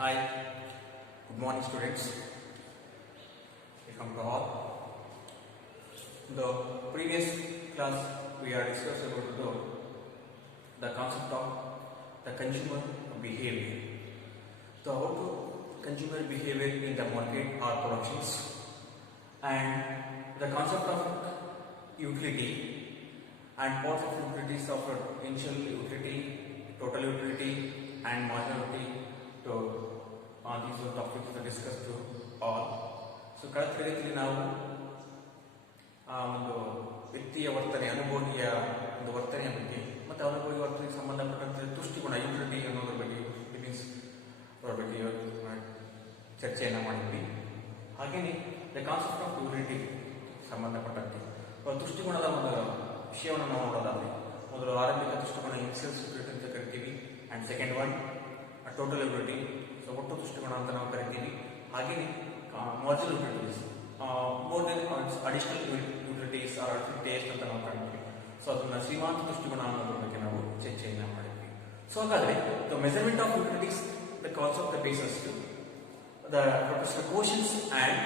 Hi, good morning students. Welcome to all. In the previous class we are discussing about the concept of the consumer behavior. So how to consumer behavior in the market or productions, and the concept of utility and parts of utilities of initial utility, total utility and marginal utility. So these are topics to discuss to all. So ಕಳೆದ ತರಗತಿಯಲ್ಲಿ ನಾವು ಒಂದು ವ್ಯಕ್ತಿಯ ವರ್ತನೆ, ಅನುಭೋಗಿಯ ಒಂದು ವರ್ತನೆಯ ಬಗ್ಗೆ ಮತ್ತು ಅನುಭೋಗಿ ವರ್ತನೆಗೆ ಸಂಬಂಧಪಟ್ಟಂತೆ ತುಷ್ಟಿಗುಣ ಯುಟಿಲಿಟಿ ಅನ್ನೋದ್ರ ಬಗ್ಗೆ ಮೀನ್ಸ್ ಅದರ ಬಗ್ಗೆ ಚರ್ಚೆಯನ್ನು ಮಾಡಿದ್ವಿ. ಹಾಗೆಯೇ ದ ಕಾನ್ಸೆಪ್ಟ್ ಆಫ್ ಯುಟಿಲಿಟಿ ಸಂಬಂಧಪಟ್ಟಂತೆ ತುಷ್ಟಿಗುಣದ ಒಂದು ವಿಷಯವನ್ನು ನಾವು ನೋಡೋದಾದರೆ ಮೊದಲು ಆರಂಭಿಕ ತುಷ್ಟಿಗುಣ ಇನ್ಸಿಯಲ್ ಯುಟಿಲಿಟಿ ಅಂತ ಕರಿತೀವಿ, and second one total utility, so ಒಟ್ಟು ತುಷ್ಟಿಗುಣ ಅಂತ ನಾವು ಕರಿತೀವಿ. ಹಾಗೆಯೇ marginal utilities, more than additional utilities or taste ಅಂತ ನಾವು ಕರಿತೀವಿ. ಸೊ ಅದನ್ನ ಶ್ರೀಮಂತ ತುಷ್ಟಿಗುಣ ಅನ್ನೋದ್ರ ಬಗ್ಗೆ ನಾವು ಚರ್ಚೆಯನ್ನು ಮಾಡಿದ್ವಿ. ಸೊ ಹಾಗಾದ್ರೆ the measurement of utilities, the concept the bases to the Professor Quotient and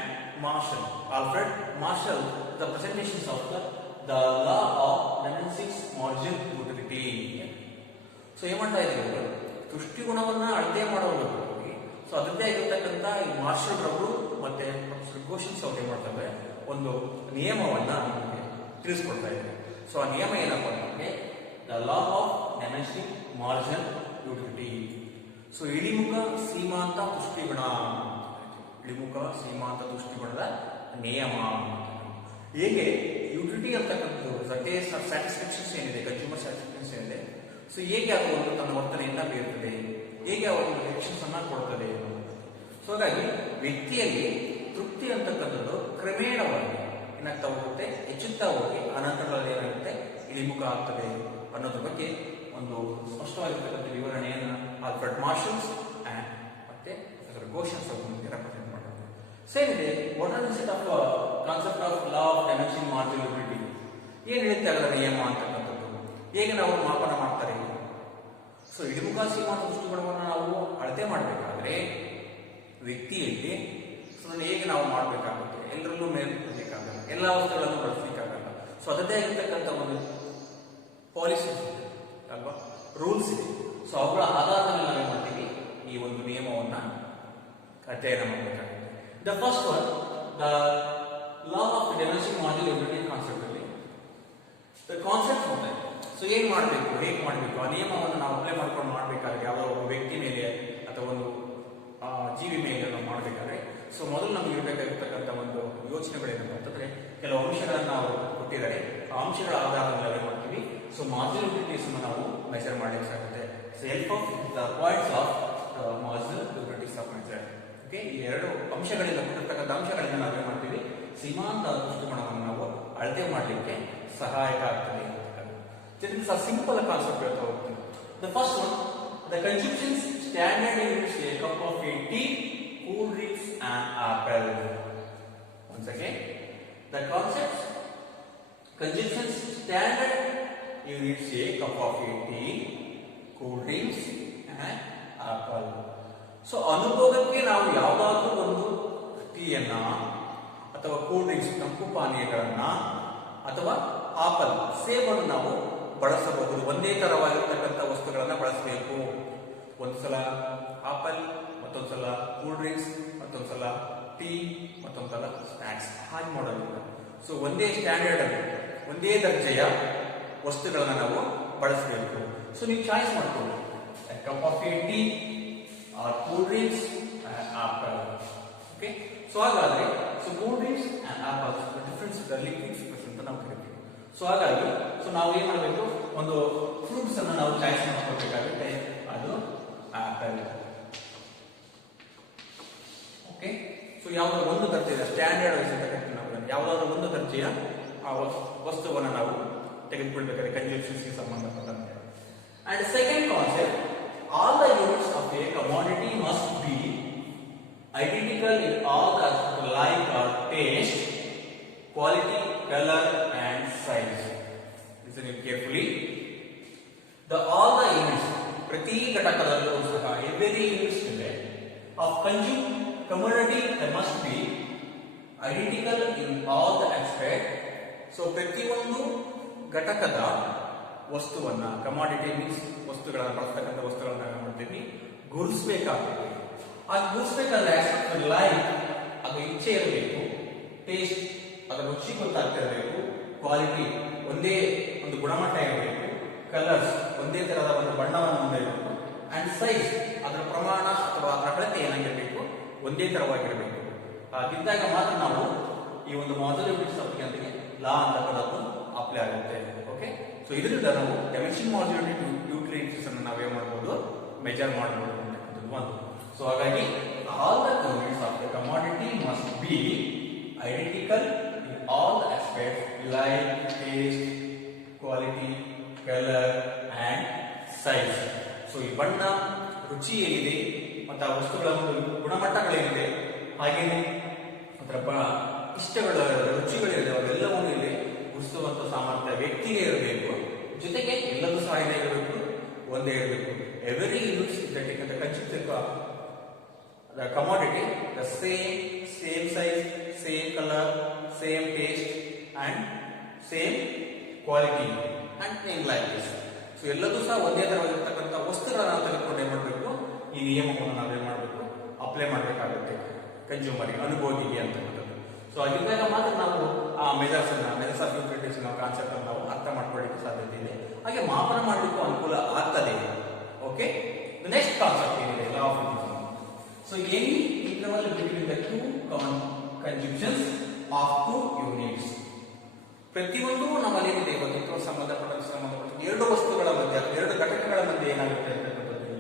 Marshall, Alfred Marshall, the presentations of the law of dimensions margin utility. So ಏನ್ ಮಾಡ್ತಾ ಇದ್ದೀವಿ, ತುಷ್ಟಿಗುಣವನ್ನ ಅಳತೆ ಮಾಡೋದಕ್ಕೆ ಸೊ ಅದರದ್ದೇ ಆಗಿರ್ತಕ್ಕಂಥ ಈ ಮಾರ್ಷಲ್ ರವರು ಮತ್ತೆ ಪ್ರೊಫೆಸರ್ ಕ್ವೋಷೆಂಟ್ಸ್ ಅವ್ರು ಏನ್ ಮಾಡ್ತಾರೆ, ಒಂದು ನಿಯಮವನ್ನ ನಮಗೆ ತಿಳಿಸ್ಕೊಡ್ತಾ ಇದ್ದಾರೆ. ಸೊ ಆ ನಿಯಮ ಏನಪ್ಪ ಅಂದ್ರೆ the law of diminishing marginal utility. So ಇಳಿಮುಖ ಸೀಮಾಂತ ತುಷ್ಟಿಗುಣ, ಇಳಿಮುಖ ಸೀಮಾಂತ ತುಷ್ಟಿಗುಣದ ನಿಯಮ. ಹೇಗೆ ಯುಟಿಲಿಟಿ ಅಂತಕ್ಕಂಥದ್ದು ಸ್ಯಾಟಿಸ್ಫ್ಯಾಕ್ಷನ್ಸ್ ಏನಿದೆ, ಕನ್ಸ್ಯೂಮರ್ ಸ್ಯಾಟಿಸ್ಫ್ಯಾಕ್ಷನ್ಸ್ ಏನಿದೆ, ಸೊ ಹೇಗೆ ಅದು ಒಂದು ತನ್ನ ವರ್ತನೆಯನ್ನ ಬೀರುತ್ತದೆ, ಹೇಗೆ ಅವರು ರಿಯಾಕ್ಷನ್ಸ್ ಅನ್ನ ಕೊಡ್ತದೆ. ಸೊ ಹಾಗಾಗಿ ವ್ಯಕ್ತಿಯಲ್ಲಿ ತೃಪ್ತಿ ಅಂತಕ್ಕಂಥದ್ದು ಕ್ರಮೇಣವಾಗಿ ಏನಾಗ್ತಾ ಹೋಗುತ್ತೆ, ಹೆಚ್ಚುತ್ತಾ ಹೋಗಿ ಅನಂತರದಲ್ಲಿ ಏನಾಗುತ್ತೆ ಇಳಿಮುಖ ಆಗ್ತದೆ ಅನ್ನೋದ್ರ ಬಗ್ಗೆ ಒಂದು ಸ್ಪಷ್ಟವಾಗಿರ್ತಕ್ಕಂಥ ವಿವರಣೆಯನ್ನು ಆಲ್ಫ್ರೆಡ್ ಮಾರ್ಷಲ್ಸ್ ಅಂಡ್ ಮತ್ತೆ ಪ್ರೊಫೆಸರ್ ಕ್ವೋಷೆಂಟ್ಸ್ ಅವರು ರೆಪ್ರೆಸೆಂಟ್ ಮಾಡ್ತಾರೆ. ಸೇಮ್ ಇದೆ what are the set of concept of law of diminishing marginal utility. ಏನ್ ಹೇಳುತ್ತೆ ಅದರ ನಿಯಮ ಅಂತಕ್ಕಂಥದ್ದು, ಹೇಗೆ ನಾವು ಮಾಪನ ಮಾಡ್ತಾರೆ. ಸೊ ಇಳಿಮುಖ ಸೀಮಾಂತ ತುಷ್ಟಿಗುಣವನ್ನು ನಾವು ಅಳತೆ ಮಾಡಬೇಕಾದ್ರೆ ವ್ಯಕ್ತಿಯಲ್ಲಿ ಸೊ ಹೇಗೆ ನಾವು ಮಾಡಬೇಕಾಗುತ್ತೆ, ಎಲ್ಲರಲ್ಲೂ ಮೇಲ್ಬೇಕಾಗಲ್ಲ, ಎಲ್ಲ ವಸ್ತುಗಳನ್ನು ಬಳಸಲಿಕ್ಕಾಗಲ್ಲ. ಸೊ ಅದರದ್ದೇ ಆಗಿರ್ತಕ್ಕಂಥ ಒಂದು ಪಾಲಿಸಿ ಅಲ್ವಾ, ರೂಲ್ಸ್ ಇದೆ. ಸೊ ಅವುಗಳ ಆಧಾರದ ಮೇಲೆ ನಾವೇನ್ ಮಾಡ್ತೀವಿ, ಈ ಒಂದು ನಿಯಮವನ್ನ ಅಧ್ಯಯನ ಮಾಡಬೇಕಾಗುತ್ತೆ. The first one, the law of diminishing marginal utility concept ಅಲ್ಲಿ ದ ಕಾನ್ಸೆಪ್ಟ್ ಹೋಗ್ತಾ ಇದೆ. ಸೊ ಏನ್ ಮಾಡಬೇಕು, ಹೇಗೆ ಮಾಡಬೇಕು, ಆ ನಿಯಮವನ್ನು ನಾವು ಅಪ್ಲೈ ಮಾಡ್ಕೊಂಡು ಮಾಡಬೇಕಾದ್ರೆ ಯಾವುದೋ ಒಬ್ಬ ವ್ಯಕ್ತಿ ಮೇಲೆ ಅಥವಾ ಒಂದು ಜೀವಿ ಮೇಲೆ ನಾವು ಮಾಡಬೇಕಾದ್ರೆ ಸೊ ಮೊದಲು ನಮ್ಗೆ ಇರಬೇಕಾಗಿರ್ತಕ್ಕಂಥ ಒಂದು ಯೋಚನೆಗಳೇನಪ್ಪ ಅಂತಂದ್ರೆ, ಕೆಲವು ಅಂಶಗಳನ್ನು ನಾವು ಕೊಟ್ಟಿದ್ದಾರೆ. ಆ ಅಂಶಗಳ ಆಧಾರದ ಮೇಲೆ ಏನ್ ಮಾಡ್ತೀವಿ, ಸೊ ಮಾರ್ಜಿನಲ್ ಯುಟಿಲಿಟೀಸ್ ನಾವು ಮೆಜರ್ ಮಾಡಲಿಕ್ಕಾಗುತ್ತೆ. So help of the points of marginal utilities of measure. Okay, ಈ ಎರಡು ಅಂಶಗಳಿಂದ ಕೊಟ್ಟಿರ್ತಕ್ಕಂಥ ಅಂಶಗಳಿಂದ ನಾವೇನ್ ಮಾಡ್ತೀವಿ, ಸೀಮಾಂತ ತುಷ್ಟಿಗುಣವನ್ನು ನಾವು ಅಳತೆ ಮಾಡಲಿಕ್ಕೆ ಸಹಾಯಕ ಆಗ್ತದೆ. This is a simple concept we are talking. The first one, the consumption standard units, a cup of tea, cool drinks and apple. Once again, the concept consumption standard units, a cup of tea, cool drinks and apple. So ಅನುಭೋಗಕ್ಕೆ ನಾವು ಯಾವುದಾದ್ರೂ ಒಂದು ಟೀಯನ್ನ ಅಥವಾ cool drinks ತಂಪು ಪಾನೀಯಗಳನ್ನ ಅಥವಾ apple ಸೇಬನ್ನು ನಾವು ಬಳಸಬಹುದು. ಒಂದೇ ತರವಾಗಿರ್ತಕ್ಕಂಥ ವಸ್ತುಗಳನ್ನ ಬಳಸಬೇಕು. ಒಂದ್ಸಲ ಆಪಲ್, ಮತ್ತೊಂದ್ಸಲ ಕೂಲ್ ಡ್ರಿಂಕ್ಸ್, ಮತ್ತೊಂದ್ಸಲ ಟೀ, ಮತ್ತೊಂದ್ಸಲ ಸ್ನಾಕ್ಸ್, ಹಾಗೆ ಮಾಡೋದಿಲ್ಲ. ಸೊ ಒಂದೇ ಸ್ಟ್ಯಾಂಡರ್ಡ್, ಒಂದೇ ದರ್ಜೆಯ ವಸ್ತುಗಳನ್ನ ನಾವು ಬಳಸಬೇಕು. ಸೊ ನೀವು ಚಾಯ್ಸ್ ಮಾಡ್ಕೊಳ್ಳಿ, cup of tea or cool drinks and apple. Okay, so ಹಾಗಾದ್ರೆ so cool drinks and apple difference liquids ಅಂತ ನಾವು ಕರಿತೀವಿ. ಸೊ ಹಾಗಾಗಿ ಸೊ ನಾವು ಏನ್ ಮಾಡಬೇಕು, ಒಂದು ಫ್ರೂಟ್ಸ್ ಅನ್ನ ನಾವು ಚಾಯ್ಸ್ ಮಾಡ್ಕೊಳ್ಬೇಕಾಗುತ್ತೆ, ಅದು ಆಪಲ್. ಓಕೆ, ಸೊ ಯಾವ್ದಾದ್ರು ಒಂದು ದರ್ಜೆಯ ಸ್ಟ್ಯಾಂಡರ್ಡ್ ವೈಸ್ ಅಂತ ಕರಿತೀವಿ ನಾವು, ಯಾವ್ದಾದ್ರು ಒಂದು ದರ್ಜೆಯ ಆ ವಸ್ತುವನ್ನು ನಾವು ತೆಗೆದುಕೊಳ್ಬೇಕಾದ್ರೆ ಕನ್ಸಂಪ್ಷನ್ಸ್ಗೆ ಸಂಬಂಧಪಟ್ಟಂತೆ. And second concept, all the units of A commodity must be identical in all aspects like taste, quality, color and size. Listen carefully. All the units, ಪ್ರತಿ ಘಟಕದಲ್ಲೂ ಸಹ every units ಇದೆ of consume commodity must be identical in all the aspect. So ಪ್ರತಿಯೊಂದು ಘಟಕದ ವಸ್ತುವನ್ನ, commodity means ವಸ್ತುಗಳನ್ನ, ಬಳಸ್ತಕ್ಕಂಥ ವಸ್ತುಗಳನ್ನ ಮಾಡ್ತೀವಿ ಗುರುತಿಸಬೇಕಾಗುತ್ತೆ. ಆ ಗುರುತಿಸಬೇಕಾದ್ರೆ ಲೈಕ್ ಅದು ಇಚ್ಛೆ ಇರಬೇಕು, ಟೇಸ್ಟ್ ಅದರ ರುಚಿ ಗೊತ್ತಾಗ್ತಾ ಇರಬೇಕು, ಕ್ವಾಲಿಟಿ ಒಂದೇ ಒಂದು ಗುಣಮಟ್ಟ ಇರಬೇಕು, ಕಲರ್ಸ್ ಒಂದೇ ತರಹದ ಒಂದು ಬಣ್ಣವನ್ನು ಹೊಂದಿರಬೇಕು, ಅಂಡ್ ಸೈಜ್ ಅದರ ಪ್ರಮಾಣ ಅಥವಾ ಅದರ ಅಳತೆ ಏನಾಗಿರಬೇಕು ಒಂದೇ ತರವಾಗಿರಬೇಕು. ಹಾಗಿದ್ದಾಗ ಮಾತ್ರ ನಾವು ಈ ಒಂದು ಮಾಡ್ಯುಲಾರಿಟಿ ಸಬ್ಜೆಕ್ಟ್ಗೆ ಲಾ ಅಂತಕ್ಕಂಥದ್ದು ಅಪ್ಲೈ ಆಗುತ್ತೆ. ಓಕೆ, ಸೊ ಇದರಿಂದ ನಾವು ಡೈಮೆನ್ಷನ್ ಮಾಡ್ಯುಲಾರಿಟಿ ಯೂಟಿಲಿಟೀಸ್ ಅನ್ನು ನಾವೇ ಮಾಡಬಹುದು, ಮೆಜರ್ ಮಾಡಬಹುದು ಅಂತಕ್ಕಂಥದ್ದು ಒಂದು. ಸೊ ಹಾಗಾಗಿ all the units of the commodity must be identical in all the aspects like taste, quality, colour and size. So ಈ ಬಣ್ಣ, ರುಚಿ ಏನಿದೆ ಮತ್ತು ಆ ವಸ್ತುಗಳ ಒಂದು ಗುಣಮಟ್ಟಗಳೇನಿದೆ, ಹಾಗೇನೆ ಅದರ ಇಷ್ಟಗಳ ರುಚಿಗಳಿದೆ, ಅವೆಲ್ಲವನ್ನೂ ಇಲ್ಲಿ ಗುರುತಿಸುವಂತ ಸಾಮರ್ಥ್ಯ ವ್ಯಕ್ತಿಗೆ ಇರಬೇಕು. ಜೊತೆಗೆ ಎಲ್ಲದೂ ಸಹ ಇರಬೇಕು, ಒಂದೇ ಇರಬೇಕು. Every unit the consist the commodity the same size, same color, same taste and same quality and things like this. So ಎಲ್ಲದೂ ಸಹ ಒಂದೇ ತರವಾಗಿರ್ತಕ್ಕಂಥ ವಸ್ತುಗಳನ್ನ ತೆಗೆದುಕೊಂಡು ಏನ್ ಮಾಡಬೇಕು, ಈ ನಿಯಮವನ್ನು ನಾವೇನ್ ಮಾಡಬೇಕು, ಅಪ್ಲೈ ಮಾಡಬೇಕಾಗುತ್ತೆ ಕನ್ಸ್ಯೂಮರ್ಗೆ, ಅನುಭೋಗಿಗೆ ಅಂತಕ್ಕಂಥದ್ದು. ಸೊ ಆಗಿದ್ದಾಗ ಮಾತ್ರ ನಾವು ಆ ಮೆಜರ್ಸ್ ಆಫ್ ಯೂಟಿಲಿಟೀಸ್ ಕಾನ್ಸೆಪ್ಟ್ ಅನ್ನು ನಾವು ಅರ್ಥ ಮಾಡ್ಕೊಳ್ಳಿಕ್ಕೆ ಸಾಧ್ಯತೆ ಇದೆ, ಹಾಗೆ ಮಾಪನ ಮಾಡಲಿಕ್ಕೂ ಅನುಕೂಲ ಆಗ್ತದೆ. ಓಕೆ, ನೆಕ್ಸ್ಟ್ ಕಾನ್ಸೆಪ್ಟ್ ಏನಿದೆ, law of diffusion. So any interval between the two conjunctions of two units. ಪ್ರತಿಯೊಂದು ನಮ್ಮಲ್ಲಿ ಏನಿದೆ ಇವತ್ತು ಸಂಬಂಧಪಟ್ಟ ಎರಡು ವಸ್ತುಗಳ ಮಧ್ಯೆ, ಎರಡು ಘಟಕಗಳ ಮಧ್ಯೆ ಏನಾಗುತ್ತೆ ಅಂತಕ್ಕಂಥದ್ದು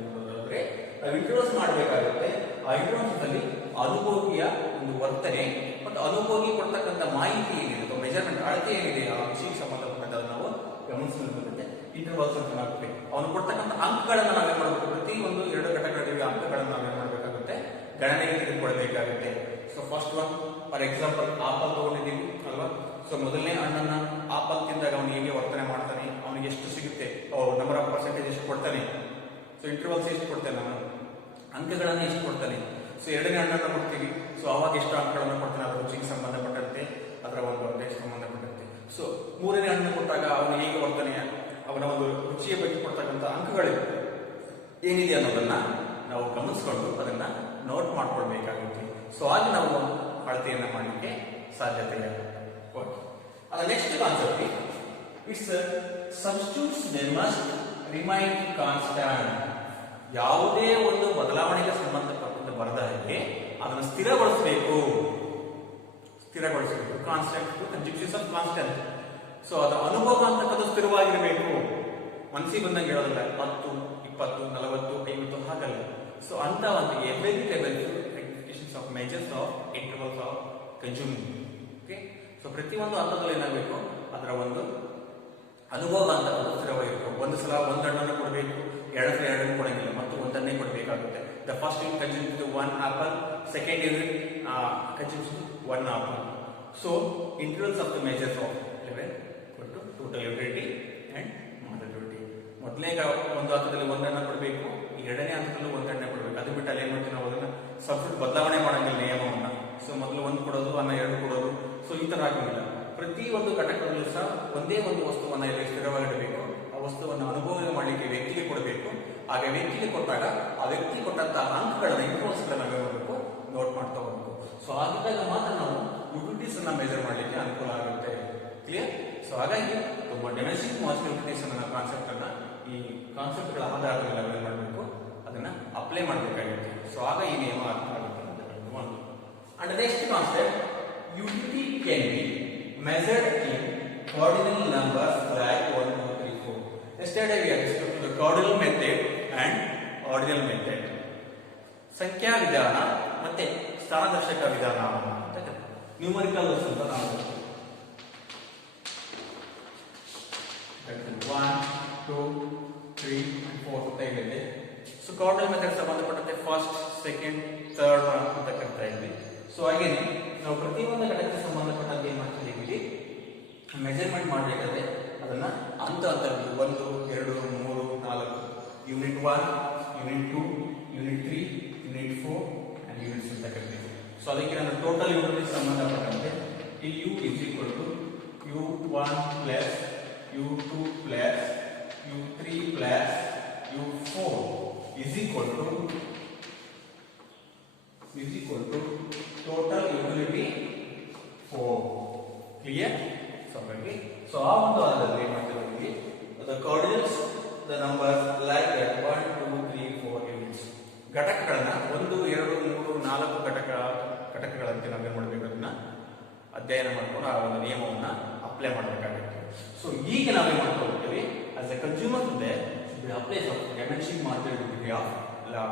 ನಾವು ಇಂಟ್ರೊಡ್ಯೂಸ್ ಮಾಡಬೇಕಾಗುತ್ತೆ. ಆ ಇಂಟ್ರೊಡ್ಯೂಸ್ ಅಲ್ಲಿ ಅನುಭೋಗಿಯ ಒಂದು ವರ್ತನೆ ಮತ್ತು ಅನುಭೋಗಿ ಕೊಡ್ತಕ್ಕಂಥ ಮಾಹಿತಿ ಏನಿದೆ ಅಥವಾ ಮೆಜರ್ಮೆಂಟ್ ಅಳತೆ ಏನಿದೆ ಆ ವಿಷಯಕ್ಕೆ ಸಂಬಂಧಪಟ್ಟಂತ ನಾವು ಗಮನಿಸಬೇಕಾಗುತ್ತೆ. ಇಂಟರ್ವಲ್ಸ್ ಅಂತ ನಾಗುತ್ತೆ, ಅವನು ಕೊಡ್ತಕ್ಕಂಥ ಅಂಕಗಳನ್ನ ನಾವೇನ್ ಮಾಡಬೇಕು, ಪ್ರತಿ ಒಂದು ಎರಡು ಘಟಕಗಳಿಗೆ ಅಂಕಗಳನ್ನ ನಾವೇನ್ ಮಾಡಬೇಕಾಗುತ್ತೆ, ಗಣನೆಗೆ ತೆಗೆದುಕೊಳ್ಬೇಕಾಗುತ್ತೆ. So first one, for example apple ತಗೊಂಡಿದ್ದೀವಿ ಅಲ್ವಾ. ಸೊ ಮೊದಲನೇ ಹಣ್ಣನ್ನ ಆಪಲ್ ತಿಂದಾಗ ಅವನು ಹೇಗೆ ವರ್ತನೆ ಮಾಡ್ತಾನೆ, ಅವನಿಗೆ ಎಷ್ಟು ಸಿಗುತ್ತೆ, ನಂಬರ್ ಆಫ್ ಪರ್ಸೆಂಟೇಜ್ ಎಷ್ಟು ಕೊಡ್ತಾನೆ, ಸೊ ಇಂಟರ್ವಲ್ಸ್ ಎಷ್ಟು ಕೊಡ್ತಾನೆ, ನಾನು ಅಂಕಗಳನ್ನ ಎಷ್ಟು ಕೊಡ್ತಾನೆ. ಸೊ ಎರಡನೇ ಹಣ್ಣನ್ನು ಕೊಡ್ತೀವಿ, ಸೊ ಅವಾಗ ಎಷ್ಟು ಅಂಕಗಳನ್ನು ಕೊಡ್ತಾನೆ, ಅದರ ರುಚಿಗೆ ಸಂಬಂಧಪಟ್ಟಂತೆ, ಅದರ ಒಂದು ವರ್ಗಕ್ಕೆ ಸಂಬಂಧಪಟ್ಟಂತೆ. ಸೊ ಮೂರನೇ ಹಣ್ಣು ಕೊಟ್ಟಾಗ ಅವನು ಹೇಗೆ ವರ್ತನೆ, ಅವನ ಒಂದು ರುಚಿಯ ಬಗ್ಗೆ ಕೊಡ್ತಕ್ಕಂಥ ಅಂಕಗಳು ಏನಿದೆ ಅನ್ನೋದನ್ನ ನಾವು ಗಮನಿಸ್ಕೊಂಡು ಅದನ್ನ ನೋಟ್ ಮಾಡ್ಕೊಳ್ಬೇಕಾಗುತ್ತೆ. ಸೊ ಆಗ ನಾವು ಅಳತೆಯನ್ನ ಮಾಡಲಿಕ್ಕೆ ಸಾಧ್ಯತೆ ಇದೆ. Next concept it's substitutes they must remain constant. ಯಾವುದೇ ಒಂದು ಬದಲಾವಣೆಗೆ ಸಂಬಂಧಪಟ್ಟಂತೆ ಬರದ ಹಾಗೆ ಅದನ್ನು ಸ್ಥಿರಗೊಳಿಸಬೇಕು. Constant conjunctions of constant. So ಅದರ ಅನುಭವ ಅಂತಕ್ಕಂಥ ಸ್ಥಿರವಾಗಿರಬೇಕು. ಮನಸ್ಸಿಗೆ ಬಂದಂಗೆ ಹೇಳೋದಿಲ್ಲ 10, 20, 40, 50 ಹಾಗಲ್ಲ. ಸೊ ಅಂತ ಒಂದು every rectifications of measures of intervals of consuming. Okay, so ಪ್ರತಿಯೊಂದು ಹಂತದಲ್ಲಿ ಏನಾಗಬೇಕು, ಅದರ ಒಂದು ಅನುಭವ ಅಂತ ಸ್ಥಿರವಾಗಿರಬೇಕು. ಒಂದು ಸಲ ಒಂದು ಹಣ್ಣನ್ನು ಕೊಡಬೇಕು, ಎರಡು ಸಲ ಎರಡನ್ನು ಕೊಡಂಗಿಲ್ಲ, ಮತ್ತು ಒಂದನ್ನೇ ಕೊಡಬೇಕಾಗುತ್ತೆ. The first unit consumes 1 apple, second unit consumes 1 apple. So intervals of the measures of level ಕೊಟ್ಟು ಟೋಟಲ್ ಎಬಿಲಿಟಿ ಅಂಡ್ ಮಾಡೆಲಿಟಿ. ಮೊದಲನೇ ಒಂದು ಹಂತದಲ್ಲಿ ಒಂದನ್ನು ಕೊಡಬೇಕು, ಎರಡನೇ ಹಂತದಲ್ಲೂ ಒಂದನ್ನೇ ಕೊಡಬೇಕು. ಅದು ಬಿಟ್ಟು ಅಲ್ಲಿ ಏನ್ ಮಾಡ್ತೀವಿ ನಾವು, ಅದನ್ನ ಸಬ್ಸ್ಟಿಟ್ಯೂಟ್ ಬದಲಾವಣೆ ಮಾಡಂಗಿಲ್ಲ ನಿಯಮವನ್ನ. ಸೊ ಮೊದಲು ಒಂದು ಕೊಡೋದು, ಎರಡು ಕೊಡೋದು, ಸೊ ಈ ತರ ಆಗಿಲ್ಲ. ಪ್ರತಿ ಒಂದು ಘಟಕದಲ್ಲೂ ಸಹ ಒಂದೇ ಒಂದು ವಸ್ತುವನ್ನ ಇಲ್ಲಿ ಸ್ಥಿರವಾಗಿಡಬೇಕು. ಆ ವಸ್ತುವನ್ನು ಅನುಭವ ಮಾಡಲಿಕ್ಕೆ ವ್ಯಕ್ತಿಗೆ ಕೊಡಬೇಕು. ಹಾಗೆ ವ್ಯಕ್ತಿಗೆ ಕೊಟ್ಟಾಗ ಆ ವ್ಯಕ್ತಿ ಕೊಟ್ಟಂತಹ ಅಂಕಗಳನ್ನ ಇಂಟ್ರೋಲ್ಸ್ಗಳನ್ನ ಮಾಡಬೇಕು, ನೋಟ್ ಮಾಡ್ತಾ ಹೋಗಬೇಕು. ಸೊ ಆಗಿದ್ದಾಗ ಮಾತ್ರ ನಾವು ಯುಟಿಲಿಟೀಸ್ ಅನ್ನ ಮೆಜರ್ ಮಾಡಲಿಕ್ಕೆ ಅನುಕೂಲ ಆಗುತ್ತೆ. ಕ್ಲಿಯರ್? ಸೊ ಹಾಗಾಗಿ ತುಂಬಾ ಡೊಮೆಸ್ಟಿಕ್ ಮಾಡ್ಯುಲಾರಿಟೀಸ್ ಅನ್ನೋ ಕಾನ್ಸೆಪ್ಟ್ ಅನ್ನ ಈ ಕಾನ್ಸೆಪ್ಟ್ಗಳ ಆಧಾರದ ಮೇಲೆ ನಾವೇನ್ ಮಾಡಬೇಕು, ಅದನ್ನ ಅಪ್ಲೈ ಮಾಡಬೇಕಾಗುತ್ತೆ. ಸೊ ಆಗ ಈ ನಿಯಮ ಅರ್ಥ ಆಗುತ್ತೆ ಅಂತ ಒಂದು. And next concept, utility can be measured in cardinal numbers like 1, 2, 3, 4. Yesterday we have discussed the cardinal method and ordinal method. ಸಂಖ್ಯಾ ವಿಧಾನ ಮತ್ತೆ ಸ್ಥಾನದರ್ಶಕ ವಿಧಾನ ಅಂತ ನ್ಯೂಮರಿಕಲ್ ಅಂತ ನಾವು 1, 2, 3 and 4 ಅಂತ ಇದೆ. ಸೊ ಕಾರ್ಡಿನಲ್ ಮೆಥಡ್ ಸಂಬಂಧಪಟ್ಟಂತೆ ಫಸ್ಟ್, ಸೆಕೆಂಡ್, ಥರ್ಡ್ ಅಂತ ಕರಿತಾ ಇದ್ವಿ. ಸೊ ಹಾಗೇನೆ ನಾವು ಪ್ರತಿಯೊಂದು ಘಟಕಕ್ಕೆ ಸಂಬಂಧಪಟ್ಟಂತೆ ಏನ್ ಮಾಡ್ತಿದ್ದೀವಿ, ಮೆಜರ್ಮೆಂಟ್ ಮಾಡಬೇಕಾದ್ರೆ ಅದನ್ನ ಹಂತ 1, 2, 3, 4 unit 1, unit 2, unit 3, unit 4, so ಅದಕ್ಕೆ ನಾನು ಟೋಟಲ್ ಯೂಟಿಲಿಟಿ ಸಂಬಂಧಪಟ್ಟಂತೆ TU is equal to U1 plus U2 plus U3 plus U4 is equal to total utility 4. Clear? So ಆ ಒಂದು ಆಧಾರದಲ್ಲಿ ಏನು ಮಾಡ್ತೀವಿ, the coordinates, the numbers like that 1 2 3 4 units ಘಟಕಗಳನ್ನ 1 2 3 4 ಘಟಕಗಳಂತೆ ನಾವು ಏನು ಮಾಡಬೇಕು, ಅದನ್ನ ಅಧ್ಯಯನ ಮಾಡ್ಕೊಂಡು ಆ ಒಂದು ನಿಯಮವನ್ನ ಅಪ್ಲೈ ಮಾಡಬೇಕಾಗುತ್ತೆ. ಸೊ ಈಗ ನಾವೇನು ಮಾಡ್ತಾ ಹೋಗ್ತೀವಿ, as A consumer should be applied of diminishing marginal utility of law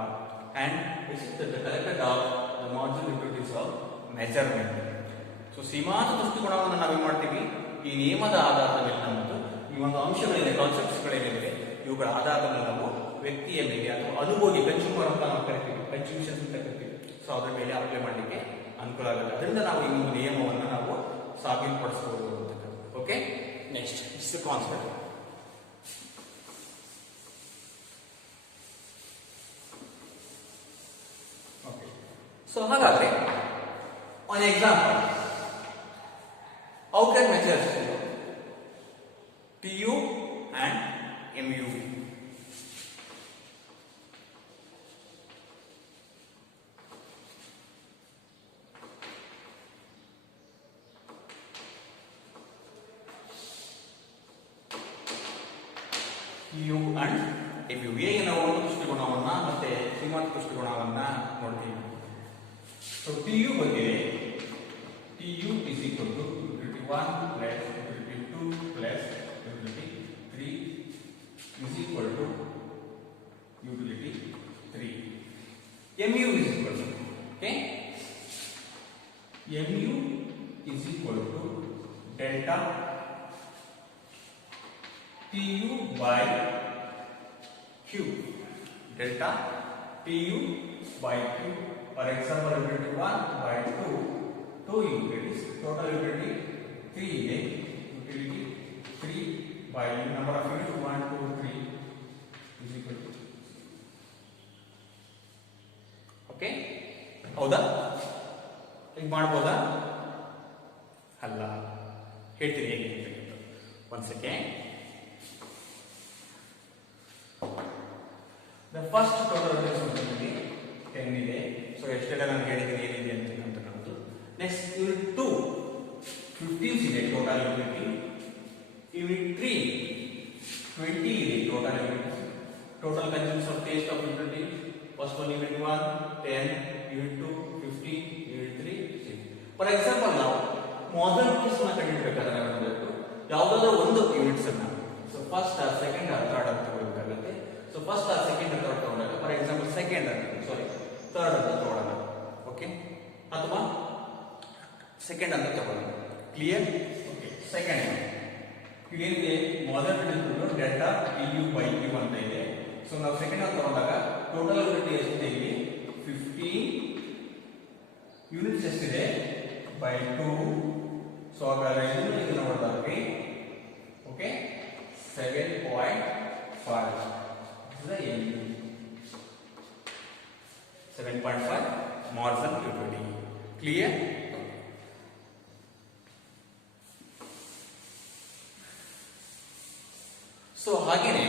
and this is the collected of the marginal utilities of measurement. So ಸೀಮಾಂತ ದೃಷ್ಟಿಕೋನವನ್ನು ನಾವೇನು ಮಾಡ್ತೀವಿ, ಈ ನಿಯಮದ ಆಧಾರದ ಮೇಲೆ ನಮ್ಮದು ಈ ಒಂದು ಅಂಶಗಳಿದೆ, ಕಾನ್ಸೆಪ್ಟ್ಸ್ಗಳೇನಿದೆ, ಇವುಗಳ ಆಧಾರದ ಮೇಲೆ ನಾವು ವ್ಯಕ್ತಿಯ ಮೇಲೆ ಅಥವಾ ಅನುಭೋಗಿ ಕನ್ಸ್ಯೂಮರ್ ಅಂತ ನಾವು ಕರಿತೀವಿ, ಕನ್ಸ್ಯೂಷನ್ ಅಂತ ಕರಿತೀವಿ. ಸೊ ಅದರ ಮೇಲೆ ಅಪ್ಲೈ ಮಾಡಲಿಕ್ಕೆ ಅನುಕೂಲ ಆಗುತ್ತೆ. ಅದರಿಂದ ನಾವು ಈ ಒಂದು ನಿಯಮವನ್ನು ನಾವು ಸಾಬೀತುಪಡಿಸಬಹುದು ಅಂತಕ್ಕಂಥದ್ದು. Okay, next it's concept. Okay, so ಹಾಗಾದ್ರೆ an example, how can measure TU and MU? TU and MU ಹೇಗೆ ನಾವು ಒಂದು ದೃಷ್ಟಿಕೋನವನ್ನ ಮತ್ತೆ ಸೀಮಾಂತ ದೃಷ್ಟಿಕೋನವನ್ನ ನೋಡ್ತೀವಿ. ಸೊ TU ಬಗ್ಗೆ TU is equal to utility 1 plus utility 2 plus utility 3 is equal to utility 3. MU is equal to, okay, MU is equal to delta TU by Q, delta TU by Q. For example, utility 1 by 2 utilities, total utility 3 ಇದೆ, utility 3 by number of units 1 2 3 is equal to, okay, ಹೌದಾ? ಈಗ ಮಾಡ್ಬೋದಾ? ಅಲ್ಲ, ಹೇಳ್ತೀನಿ ಹೇಗೆ ಅಂತ. ಒಂದು second. The first total utility 10 ಇದೆ. ಸೊ ಎಷ್ಟೆಲ್ಲ ನಾನು ಹೇಳಿದ್ದೀನಿ ಏನಿದೆ ಅಂತಕ್ಕಂಥದ್ದು. ನೆಕ್ಸ್ಟ್ ಯೂನಿಟ್ 2 15 ಇದೆ ಟೋಟಲ್ ಯೂನಿಟಿ. ಯೂನಿಟ್ 3 20 ಇದೆ total unity. Total consumes of taste of unity, first one unit 1 10, unit 2 15, unit 3 6. For example ನಾವು ಮಾರ್ಜಿನಲ್ಸ್ ಅನ್ನು ಕಂಡುಹಿಡಿಯಬೇಕಾದ್ರೆ ನಾವು ಮಾಡಬೇಕು ಯಾವುದಾದ್ರೂ ಒಂದು ಯೂನಿಟ್ಸ್ ಅನ್ನ, so first or second or third ಅಂತ ತಗೊಳ್ಬೇಕಾಗುತ್ತೆ. So first or second third ತಗೊಂಡಾಗ ಫಾರ್ ಎಕ್ಸಾಂಪಲ್ ಸೆಕೆಂಡ್ ಅಂತ ಥರ್ಡ್ ಅಂತ ತಗೊಳ್ಳೋಣ, ಓಕೆ, ಅಥವಾ ಸೆಕೆಂಡ್ ಅಂತ ತಗೊಳ್ಳೋಣ. ಕ್ಲಿಯರ್? ಓಕೆ, ಸೆಕೆಂಡ್ ಇದೇನಿದೆ, ಮೊದಲ ಡೆಲ್ಟಾ TU by Q ಅಂತ ಇದೆ. ಸೊ ನಾವು ಸೆಕೆಂಡ್ ಅಂತ ತಗೊಂಡಾಗ ಟೋಟಲ್ ಯೂನಿಟ್ ಎಷ್ಟಿದೆ ಇಲ್ಲಿ 15 ಯೂನಿಟ್ಸ್ ಎಷ್ಟಿದೆ by 2. ಸೊ ಹಾಗಾದ್ರೆ ಇದು ನೋಡೋದಾದ್ರೆ okay 7.5 7.5 marginal utility. Clear? So ಹಾಗೇನೆ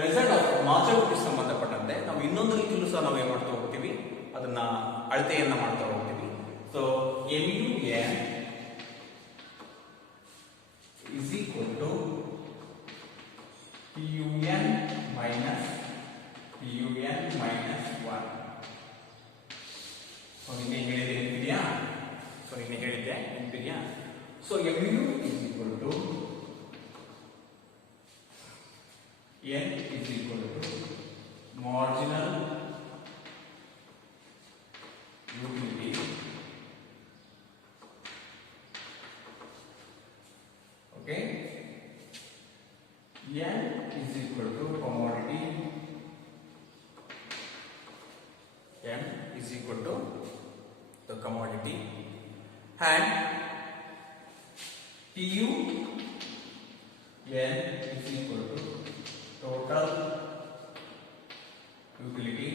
ಮೆಥಡ್ ಆಫ್ ಮಾರ್ಜಿನಲ್ ಸಂಬಂಧಪಟ್ಟಂತೆ ನಾವು ಇನ್ನೊಂದು ರೀತಿಯಲ್ಲೂ ಸಹ ನಾವು ಏನು ಮಾಡ್ತಾ ಹೋಗ್ತೀವಿ, ಅದನ್ನ ಅಳತೆಯನ್ನ ಮಾಡ್ತಾ ಹೋಗ್ತೀವಿ. So MUN is equal to TUN minus 1. So ನಿನ್ನೆ ಹೇಳಿದೆ ನೆನಪಿದೆಯಾ? So MU is equal to N is equal to marginal utility okay. N is equal to commodity, N is equal to the commodity, and TU N is equal to total utility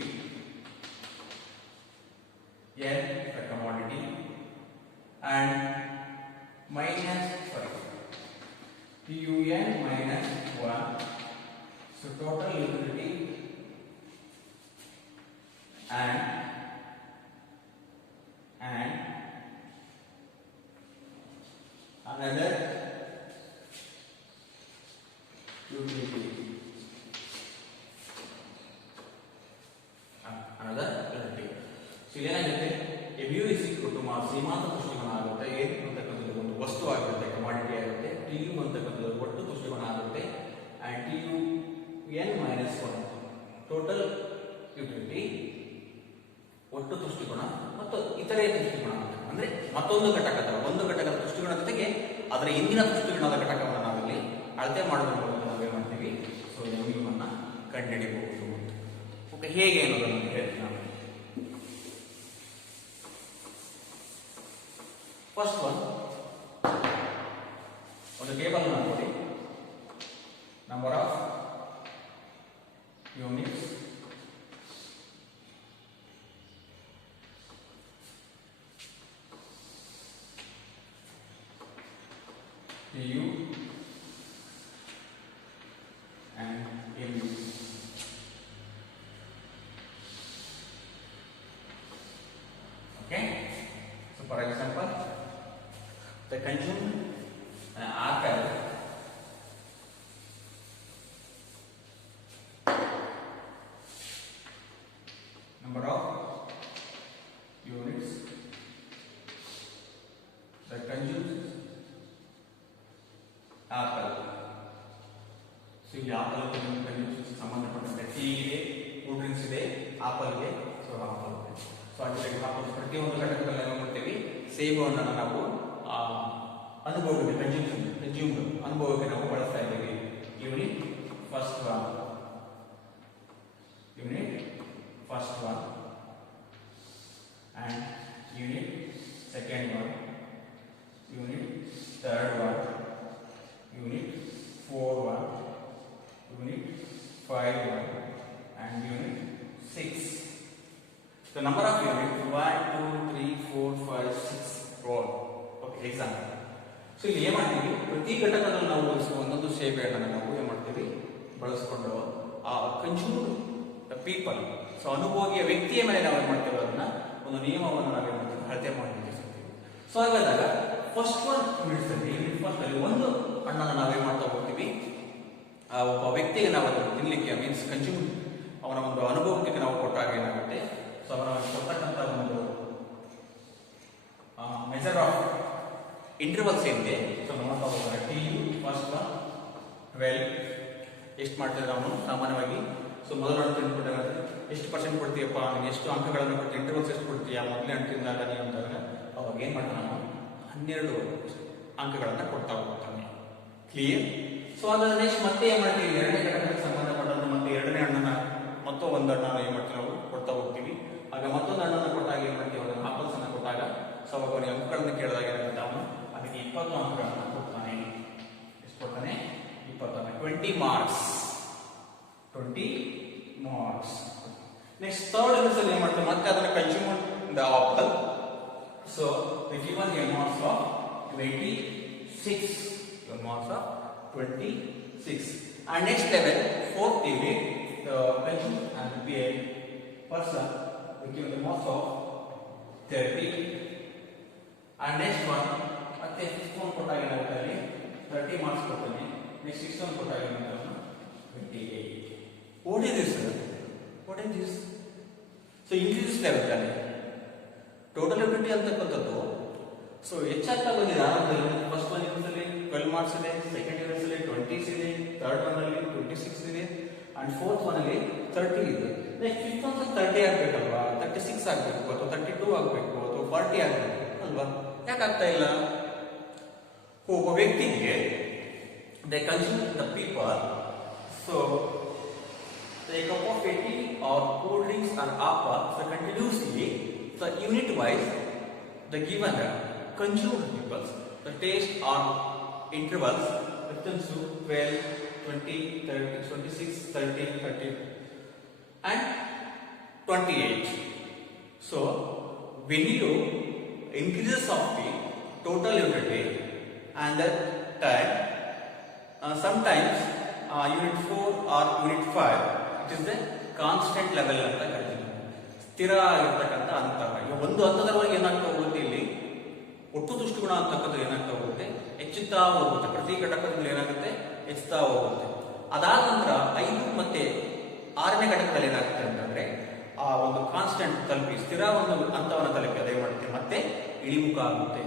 ಏನಾಗುತ್ತೆ mu is equal to ಸೀಮಾಂತ ತುಷ್ಟಿಗುಣ ಆಗುತ್ತೆ. A ಅಂತಕ್ಕಂಥದ್ದು ಒಂದು ವಸ್ತು ಆಗಿರುತ್ತೆ, commodity ಆಗುತ್ತೆ. Tu ಅಂತಕ್ಕಂಥದ್ದು ಒಟ್ಟು ತುಷ್ಟಿಗುಣ ಆಗುತ್ತೆ. and Tun minus 1 total utility ಒಟ್ಟು ತುಷ್ಟಿಗುಣ ಮತ್ತು ಇತರೆ ತುಷ್ಟಿಗುಣ ಅಂದ್ರೆ ಮತ್ತೊಂದು ಘಟಕದ ಒಂದು ಘಟಕದ ತುಷ್ಟಿಗುಣ ಜೊತೆಗೆ ಅದರ ಇಂದಿನ ತುಷ್ಟಿಗುಣದ ಘಟಕವನ್ನು ನಾವಿಲ್ಲಿ ಅಳತೆ ಮಾಡೋದ್ರ ಮೂಲಕ ನಾವೇನ್ ಮಾಡ್ತೀವಿ, ಸೊ mu ಅನ್ನ ಕಂಡುಹಿಡಿಯಬಹುದು. ಓಕೆ, ಹೇಗೆ ಅನ್ನೋದನ್ನು ಹೇಳ್ತೀನಿ ನಾನು. ಫಸ್ಟ್ ಒಂದು ಟೇಬಲ್ ನೋಡಿ, number of units PU and MU. Okay, so for example, the consumed archive number of units that consumes apple. So ಇಲ್ಲಿ ಆಪಲ್ ಸಂಬಂಧಪಟ್ಟಂತೆ ಟೀ ಇದೆ, ಕೂಲ್ ಡ್ರಿಂಕ್ಸ್ ಇದೆ, ಆಪಲ್ ಇದೆ. ಸೊ ಆಪಲ್ ಸೊ ಅದಕ್ಕೆ ಆಪಲ್ ಪ್ರತಿಯೊಂದು ಘಟಕದಲ್ಲಿ ಏನು ಮಾಡ್ತೀವಿ, ಸೇಬು ಹಣ್ಣನ್ನು ನಾವು ಅನುಭವಕ್ಕೆ ಕನ್ಸ್ಯೂಮ್ಡ್ ಅನುಭವಕ್ಕೆ ನಾವು ಬಳಸ್ತಾ ಇದ್ದೀವಿ. Unit first one and unit second one, unit third one, unit 4 1, unit 5 1 and unit 6. The number of units 1 2 3 4 5 6 roll. Okay, example. So ಇಲ್ಲಿ ಏನು ಮಾಡ್ತೀವಿ, ಪ್ರತಿ ಘಟಕದಲ್ಲಿ ನಾವು ಬಳಸುವ ಒಂದೊಂದು ಸೇಬೆ ಹಣ್ಣನ್ನು ನಾವು ಏನು ಮಾಡ್ತೀವಿ ಬಳಸಿಕೊಂಡು ಆ ಕನ್ಸ್ಯೂಮ್ಡ್ ದ ಪೀಪಲ್, ಸೊ ಅನುಭೋಗಿಯ ವ್ಯಕ್ತಿಯ ಮೇಲೆ ನಾವು ಏನು ಮಾಡ್ತೀವಿ, ಅದನ್ನ ಒಂದು ನಿಯಮವನ್ನು ನಾವೇನು ಮಾಡ್ತೀವಿ ಅಳತೆ ಮಾಡಿ. ಸೊ ಹಾಗಾದಾಗ ಫಸ್ಟ್ ಒನ್ ಯೂನಿಟ್ಸ್ ಅಲ್ಲಿ ಒಂದು ಹಣ್ಣನ್ನು ನಾವೇನ್ ಮಾಡ್ತಾ ಹೋಗ್ತೀವಿ, ಒಬ್ಬ ವ್ಯಕ್ತಿಗೆ ನಾವು ಅದನ್ನು ತಿನ್ಲಿಕ್ಕೆ ಮೀನ್ಸ್ ಕನ್ಸ್ಯೂಮ್ ಅವನ ಒಂದು ಅನುಭವಕ್ಕೆ ನಾವು ಕೊಟ್ಟಾಗ ಏನಾಗುತ್ತೆ, ಸೊ ಅವನ ಕೊಡ್ತಕ್ಕಂಥ ಒಂದು ಮೆಜರ್ ಆಫ್ ಇಂಟರ್ವಲ್ಸ್ ಏನಿದೆ, ಸೊ ನೋಡ್ತಾ ಹೋಗೋಣ. TU ಫಸ್ಟ್ ಒನ್ 12 ಎಷ್ಟು ಮಾಡ್ತಿದ್ರೆ ಅವನು ಸಾಮಾನ್ಯವಾಗಿ, ಸೊ ಮೊದಲು ಹಣ್ಣು ತಿಂದ್ಬಿಟ್ಟಾಗ ಎಷ್ಟು ಪರ್ಸೆಂಟ್ ಕೊಡ್ತೀಯಪ್ಪ, ನೀನು ಎಷ್ಟು ಅಂಕಗಳನ್ನು ಕೊಡ್ತೀವಿ, ಇಂಟರ್ವಲ್ಸ್ ಎಷ್ಟು ಕೊಡ್ತೀಯ, ಮೊದಲೇ ಹಣ್ಣು ತಿಂದಾಗ ನೀವು ಅಂದಾಗ ಅವಾಗ ಏನು ಮಾಡ್ತಾನೆ ನಾವು 12 ಅಂಕಗಳನ್ನು ಕೊಡ್ತಾ ಹೋಗ್ತಾನೆ. ಕ್ಲಿಯರ್? ಸೊ ಅದರ ನೆಕ್ಸ್ಟ್ ಮತ್ತೆ ಏನ್ ಮಾಡ್ತೀವಿ, ಎರಡನೇ ಘಟಕಕ್ಕೆ ಸಂಬಂಧಪಟ್ಟಂತೆ ಮತ್ತೆ ಎರಡನೇ ಹಣ್ಣನ್ನ ಮತ್ತೊಂದು ಹಣ್ಣನ್ನು ಏನ್ ಮಾಡ್ತೀವಿ ನಾವು ಕೊಡ್ತಾ ಹೋಗ್ತೀವಿ. ಆಗ ಮತ್ತೊಂದು ಹಣ್ಣನ್ನು ಕೊಟ್ಟಾಗ ಏನ್ ಮಾಡ್ತೀವಿ, ಅದನ್ನು ಆಪಲ್ಸ್ ಅನ್ನ ಕೊಟ್ಟಾಗ ಸೊ ಅವಾಗ ಅವನಿಗೆ ಅಂಕಗಳನ್ನು ಕೇಳಿದಾಗ ಏನಾಗುತ್ತೆ, ಅವನು ಅದಕ್ಕೆ 20 ಅಂಕಗಳನ್ನು ಕೊಡ್ತಾನೆ. ಎಷ್ಟು ಕೊಡ್ತಾನೆ? 20. 20 ಮಾರ್ಕ್ಸ್. ನೆಕ್ಸ್ಟ್ ಥರ್ಡ್ ಯೂನಿಟ್ ಅಲ್ಲಿ ಏನ್ ಮಾಡ್ತೀವಿ, ಮತ್ತೆ ಅದನ್ನ consume the apple. So the given A marks of 26. Marks of 26. And next level, fourth unit, the consumed and the person will give the marks of 30. And next one, ಮತ್ತೆ 6th one ಕೊಟ್ಟಾಗ ಏನಾಗುತ್ತೆ, 30 marks ಕೊಡ್ತಾನೆ. Next 6th one ಕೊಟ್ಟಾಗ ಏನಾಗುತ್ತೆ, 28. What is this? So increase level ತಾನೆ total ability ಅಂತಕ್ಕಂಥದ್ದು. So ಹೆಚ್ಚಾಗ್ತಾ ಬಂದಿದೆ ಆರಂಭದಲ್ಲಿ. ಫಸ್ಟ್ ಒನ್ ಯೂನಿಟ್ಸ್ 12 ಮಾರ್ಕ್ಸ್ ಇದೆ, ಸೆಕೆಂಡ್ ಯೂನಿಟ್ಸ್ 20 ಇದೆ, ಥರ್ಡ್ ಒನ್ ಅಲ್ಲಿ 26 ಇದೆ, ಅಂಡ್ ಫೋರ್ತ್ ಒನ್ ಅಲ್ಲಿ 30 ಇದೆ. ನೆಕ್ಸ್ಟ್ ಫಿಫ್ತ್ ಒನ್ 30 ಆಗ್ಬೇಕಲ್ವಾ, 36 ಆಗ್ಬೇಕು, ಅಥವಾ 32 ಆಗ್ಬೇಕು, ಅಥವಾ 40 ಆಗ್ಬೇಕು ಅಲ್ವಾ? ಯಾಕೆ ಆಗ್ತಾ ಇಲ್ಲ? ಒಬ್ಬ ವ್ಯಕ್ತಿಗೆ they consume the people, so a cup of tea or cold drinks or apple, so continuously, so unit wise, the given consumed peoples, the taste or intervals returns to 12, 20, 30, 26, 30, 30 and 28. So when you increases of the total unit and that time, sometimes unit 4 or unit 5, it is the constant level ಅಂತ ಕರಿತೀವಿ, ಸ್ಥಿರ ಆಗಿರ್ತಕ್ಕಂಥ ಅಂತರ. ಈಗ ಒಂದು ಹಂತದವರೆಗೆ ಏನಾಗ್ತಾ ಹೋಗುತ್ತೆ, ಇಲ್ಲಿ ಒಟ್ಟು ತುಷ್ಟಿಗುಣ ಅಂತಕ್ಕಂಥದ್ದು ಏನಾಗ್ತಾ ಹೋಗುತ್ತೆ, ಹೆಚ್ಚುತ್ತಾ ಹೋಗುತ್ತೆ. ಪ್ರತಿ ಘಟಕದಲ್ಲಿ ಏನಾಗುತ್ತೆ, ಹೆಚ್ಚುತ್ತಾ ಹೋಗುತ್ತೆ. ಅದಾದ ನಂತರ 5 ಮತ್ತೆ 6ನೇ ಘಟಕದಲ್ಲಿ ಏನಾಗುತ್ತೆ ಅಂತಂದ್ರೆ ಆ ಒಂದು ಕಾನ್ಸ್ಟೆಂಟ್ ತಲುಪಿ ಸ್ಥಿರ ಒಂದು ಹಂತವನ್ನು ತಲುಪಿ ಅದೇ ಮಾಡುತ್ತೆ ಮತ್ತೆ ಇಳಿಮುಖ ಆಗುತ್ತೆ.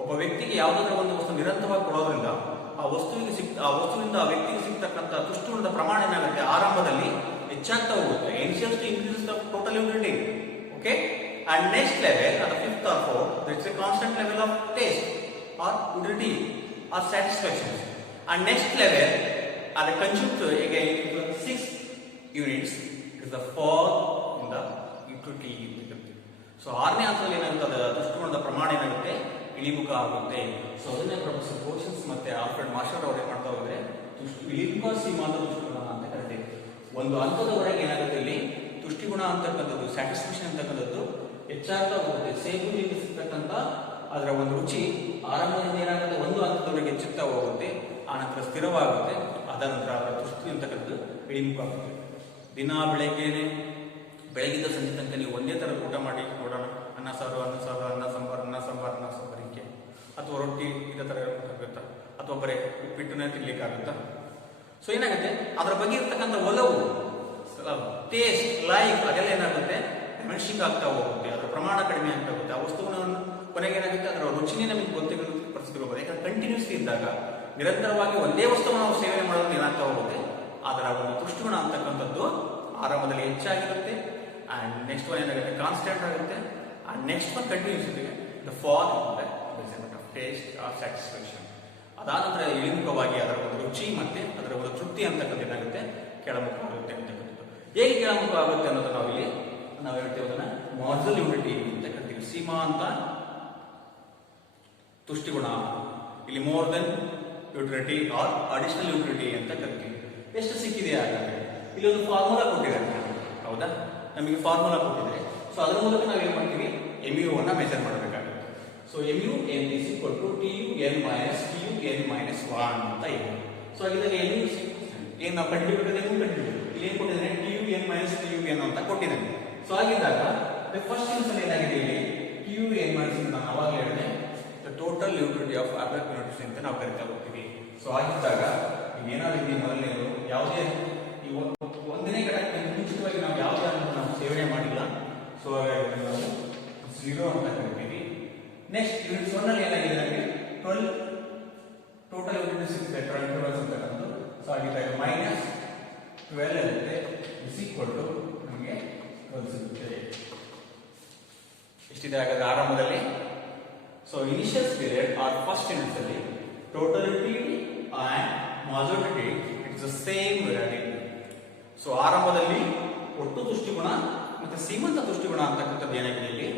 ಒಬ್ಬ ವ್ಯಕ್ತಿಗೆ ಯಾವುದಾದ್ರೂ ಒಂದು ವಸ್ತು ನಿರಂತರವಾಗಿ ಕೊಡೋದ್ರಿಂದ ಆ ವಸ್ತುವಿಂದ ಆ ವ್ಯಕ್ತಿಗೆ ಸಿಗ್ತಕ್ಕಂಥ ತುಷ್ಟುಗುಣದ ಪ್ರಮಾಣ ಏನಾಗುತ್ತೆ, ಆರಂಭದಲ್ಲಿ ಹೆಚ್ಚಾಗ್ತಾ ಹೋಗುತ್ತೆ. Initials to increase the total utility. Okay, and next level ಅದು fifth or fourth, that's a constant level of taste or utility or satisfaction. And next level ಅದು consumed again 6 units is the fall in the utility. So 6ನೇ ಹಂತದಲ್ಲಿ ಏನಾಗುತ್ತೆ, ಅದರ ತುಷ್ಟುಗುಣದ ಪ್ರಮಾಣ ಏನಾಗುತ್ತೆ, ಇಳಿಮುಖ ಆಗುತ್ತೆ. So ಅದನ್ನೇ ಪ್ರೊಫೆಸರ್ ಗೋಷನ್ಸ್ ಮತ್ತೆ ಆಲ್ಫ್ರೆಡ್ ಮಾಸ್ಟರ್ ಅವರೇ ಮಾಡ್ತಾ ಹೋದ್ರೆ ಇಳಿಮುಖ ಸೀಮಾಂತ ತುಷ್ಟುಗುಣ ಅಂತ ಕರಿತೀವಿ. ಒಂದು ಹಂತದವರೆಗೆ ಏನಾಗುತ್ತೆ, ಇಲ್ಲಿ ತುಷ್ಟಿಗುಣ ಅಂತಕ್ಕಂಥದ್ದು ಸ್ಯಾಟಿಸ್ಫ್ಯಾಕ್ಷನ್ ಅಂತಕ್ಕಂಥದ್ದು ಹೆಚ್ಚಾಗ್ತಾ ಹೋಗುತ್ತೆ. ಸೇಬುನಿಂದ ಸಿಗ್ತಕ್ಕಂಥ ಅದರ ಒಂದು ರುಚಿ ಆರಂಭದಿಂದ ಏನಾಗುತ್ತೆ, ಒಂದು ಹಂತದವರೆಗೆ ಹೆಚ್ಚುತ್ತಾ ಹೋಗುತ್ತೆ, ಆನಂತರ ಸ್ಥಿರವಾಗುತ್ತೆ, ಅದರ ನಂತರ ಅದರ ತುಷ್ಟಿ ಅಂತಕ್ಕಂಥದ್ದು ಇಳಿಮುಖ ಆಗುತ್ತೆ. ದಿನ ಬೆಳಗಿಂದ ಸಂಜೆ ತನಕ ನೀವು ಒಂದೇ ಥರದ ಊಟ ಮಾಡಿ ನೋಡೋಣ, ಅನ್ನ ಸಾರು ಹಿಂಗೆ, ಅಥವಾ ರೊಟ್ಟಿ ಇದೇ ಥರ ಇರಬೇಕಾಗುತ್ತಾ, ಅಥವಾ ಬರೀ ಉಪ್ಪಿಟ್ಟನ್ನೇ ತಿನ್ಲಿಕ್ಕಾಗುತ್ತಾ? ಸೊ ಏನಾಗುತ್ತೆ, ಅದರ ಬಗ್ಗೆ ಇರ್ತಕ್ಕಂಥ ಒಲವು, ಟೇಸ್ಟ್, ಲೈಕ್ ಅದೆಲ್ಲ ಏನಾಗುತ್ತೆ, ಮೆಣಸಿಂಗ್ ಆಗ್ತಾ ಹೋಗುತ್ತೆ, ಅದರ ಪ್ರಮಾಣ ಕಡಿಮೆ ಆಗ್ತಾ ಹೋಗುತ್ತೆ. ಆ ವಸ್ತುವನ್ನು ಕೊನೆಗೆ ಏನಾಗುತ್ತೆ, ಅದರ ರುಚಿನೇ ನಮಗೆ ಗೊತ್ತಿರೋ ಪರಿಸ್ಥಿತಿ ಹೋಗುತ್ತೆ. ಯಾಕಂದ್ರೆ ಕಂಟಿನ್ಯೂಸ್ಲಿ ಇದ್ದಾಗ ನಿರಂತರವಾಗಿ ಒಂದೇ ವಸ್ತುವನ್ನು ನಾವು ಸೇವನೆ ಮಾಡೋದು ಏನಾಗ್ತಾ ಹೋಗುತ್ತೆ, ಅದರ ಒಂದು ತುಷ್ಟುಗುಣ ಅಂತಕ್ಕಂಥದ್ದು ಆರಂಭದಲ್ಲಿ ಹೆಚ್ಚಾಗಿರುತ್ತೆ, ಅಂಡ್ ನೆಕ್ಸ್ಟ್ ಒನ್ ಏನಾಗುತ್ತೆ, ಕಾನ್ಸ್ಟೆಂಟ್ ಆಗುತ್ತೆ, ಅಂಡ್ ನೆಕ್ಸ್ಟ್ ಒನ್ ಕಂಟಿನ್ಯೂಸ್ ಇದೆ the fall of taste or satisfaction. ಅದಾದ ನಂತರ ಇಳಿಮುಖವಾಗಿ ಅದರ ಒಂದು ರುಚಿ ಮತ್ತೆ ಅದರ ಒಂದು ತೃಪ್ತಿ ಅಂತಕ್ಕಂಥ ಏನಾಗುತ್ತೆ, ಕೆಳಮುಖ ಆಗುತ್ತೆ ಅಂತಕ್ಕಂಥದ್ದು. ಹೇಗೆ ಕೆಳಮುಖ ಆಗುತ್ತೆ ಅನ್ನೋದು ನಾವು ಹೇಳ್ತೇವೆ, ಅದನ್ನ ಮಾರ್ಜಿನಲ್ ಯುಟಿಲಿಟಿ ಅಂತ ಕರಿತೀವಿ. ಸೀಮಾಂತ ತುಷ್ಟಿಗುಣ, ಇಲ್ಲಿ more than utility or additional utility ಅಂತ ಕರಿತೀವಿ. ಎಷ್ಟು ಸಿಕ್ಕಿದೆ ಹಾಗಾದ್ರೆ, ಇಲ್ಲಿ ಒಂದು ಫಾರ್ಮುಲಾ ಕೊಟ್ಟಿದ್ದಾರೆ, ಹೌದಾ? ನಮಗೆ ಫಾರ್ಮುಲಾ ಕೊಟ್ಟಿದ್ದಾರೆ. ಸೊ ಅದರ ಮೂಲಕ ನಾವು ಏನ್ ಮಾಡ್ತೀವಿ, mu ಅನ್ನ ಮೆಜರ್ ಮಾಡಬೇಕಾಗುತ್ತೆ. So mu n is equal to TUN minus TUN-1 ಅಂತ ಇದೆ. ಸೊ ಇದಕ್ಕೆ ಏನು ನಾವು ಕಂಡುಹಿಡಿಯಬೇಕಾದ್ರೆ ಇಲ್ಲಿ ಏನು ಕೊಟ್ಟಿದ್ದಾನೆ, TUN minus TUN ಅಂತ ಕೊಟ್ಟಿದ್ದಾನೆ. ಸೊ ಆಗಿದ್ದಾಗ ಫಸ್ಟ್ ಇನ್ಸಲ್ ಏನಾಗಿದೆ, ಇಲ್ಲಿ TUN minus ನಾನು ಅವಾಗ ಹೇಳಿದೆ ಟೋಟಲ್ ಯುಟಿಲಿಟಿ ಆಫ್ ಅಬ್ರಾಕ್ ಯೂನಿಟ್ಸ್ ಅಂತ ನಾವು ಕರಿತಾ ಹೋಗ್ತೀವಿ. ಸೊ ಆಗಿದ್ದಾಗ ಏನಾಗಿದೆ, ಮೊದಲನೇದು ಯಾವುದೇ ಒಂದನೇ ಘಟಕಕ್ಕೆ ಮುಂಚಿತವಾಗಿ ನಾವು ಯಾವುದೇ ನಾವು ಸೇವನೆ ಮಾಡಿಲ್ಲ. ಸೊ ಹಾಗಾಗಿ ನಾವು 0 ಅಂತ ಕರಿತೀವಿ. ನೆಕ್ಸ್ಟ್ ಯೂನಿಟ್ಸ್ 1 ನಲ್ಲಿ ಏನಾಗಿದೆ, ನಮಗೆ 12 ಟೋಟಲ್ ಯೂನಿಟ್ಸ್ ಸಿಗುತ್ತೆ, 12 ಅಂತಕ್ಕಂಥದ್ದು. ಸೊ ಆಗಿದ್ದಾಗ -12 ಇರುತ್ತೆ, ಇಸ್ ಈಕ್ವಲ್ ಟು ನಮಗೆ 12 ಸಿಗುತ್ತೆ. ಎಷ್ಟಿದೆ ಹಾಗಾದ್ರೆ ಆರಂಭದಲ್ಲಿ? So initial period or first units ಅಲ್ಲಿ total utility and marginal utility it's the same value. So ಆರಂಭದಲ್ಲಿ ಒಟ್ಟು ತುಷ್ಟಿಗುಣ ಮತ್ತೆ ಸೀಮಂತ ತುಷ್ಟಿಗುಣ ಅಂತಕ್ಕಂಥದ್ದು ಏನಾಗಿದೆ, ಇಲ್ಲಿ